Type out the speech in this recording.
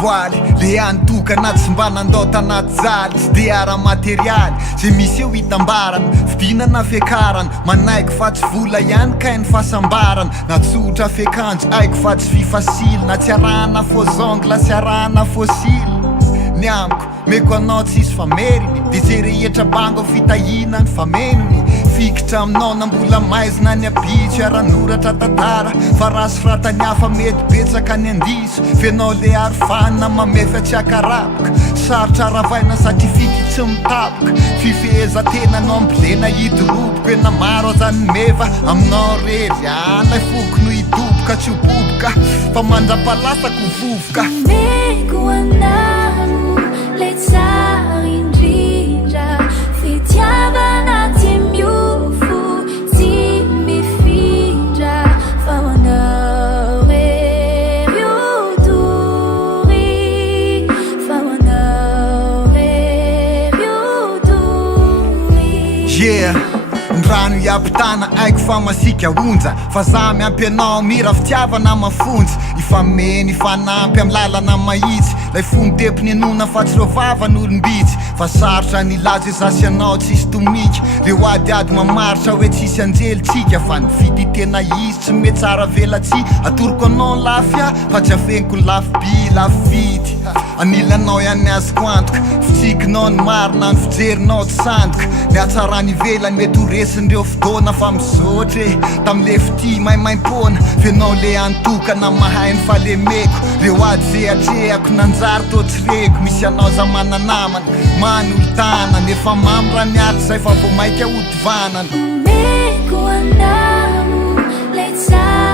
voaly le antoka anaty sy mba nandao tanaty jaly tsy de ara-materialy zay misy eo hitambarana vidinana fiakarana manaiky fa tsy vola ihany kainy fahasambarana natsotra fiakanjo aiko fa tsy fifasily na tsy arahana faux ongle sy arahana fossile ny amiko meko anao tsisy fameriny de zay rehetra bango fitahina ny famenony fikitra aminao na mbola maizina ny abitso aranoratra tantara fa rasy fratany hafa mety betsaka ny andiso fenao le arofanina mamefa tsy akarapoka sarotra aravaina satria fity tsy mitapoka fifehezan-tenanao ambilena hidoroboko ena maro azany meva aminao rery anay foko no hidoboka tsy hoboboka fa mandra-palasako vovoka meko anao le tsara indrindra fitiavana ty miofo tsy mifindra fa manao rery odory fa manao rery odory yeah ndrano hiampitana aiko fa masika onja fa za miampy anao mira fitiavana mafonjy ifameny ifanampy amy lalana mahitsy lay fony tepony anona fa tsy reo vavan'olombitsy fa sarotra nilaza izasy anao tsisy tomika reo adiady mamaritra hoe tsisy anjelitsika fa nividy tena izy tsy mety tsara velatsy atoroko anao ny lafia fa tsy afeniko ny lafibi lafividy anilanao ihany azoko antoka fitsikinao ny marina ny fijerinao tsy sandoka ny atsarany ivelany mety horesin'ireo fotoana fa mizotre tamile fity maimaim-pona fenao le antokana mahay ny falemeko reo ady zay atrehako nanjary totsireko misy anao za mananamana many olo tana nefa mamra miaty zay fa vo maika hodivanana meko anao le tsara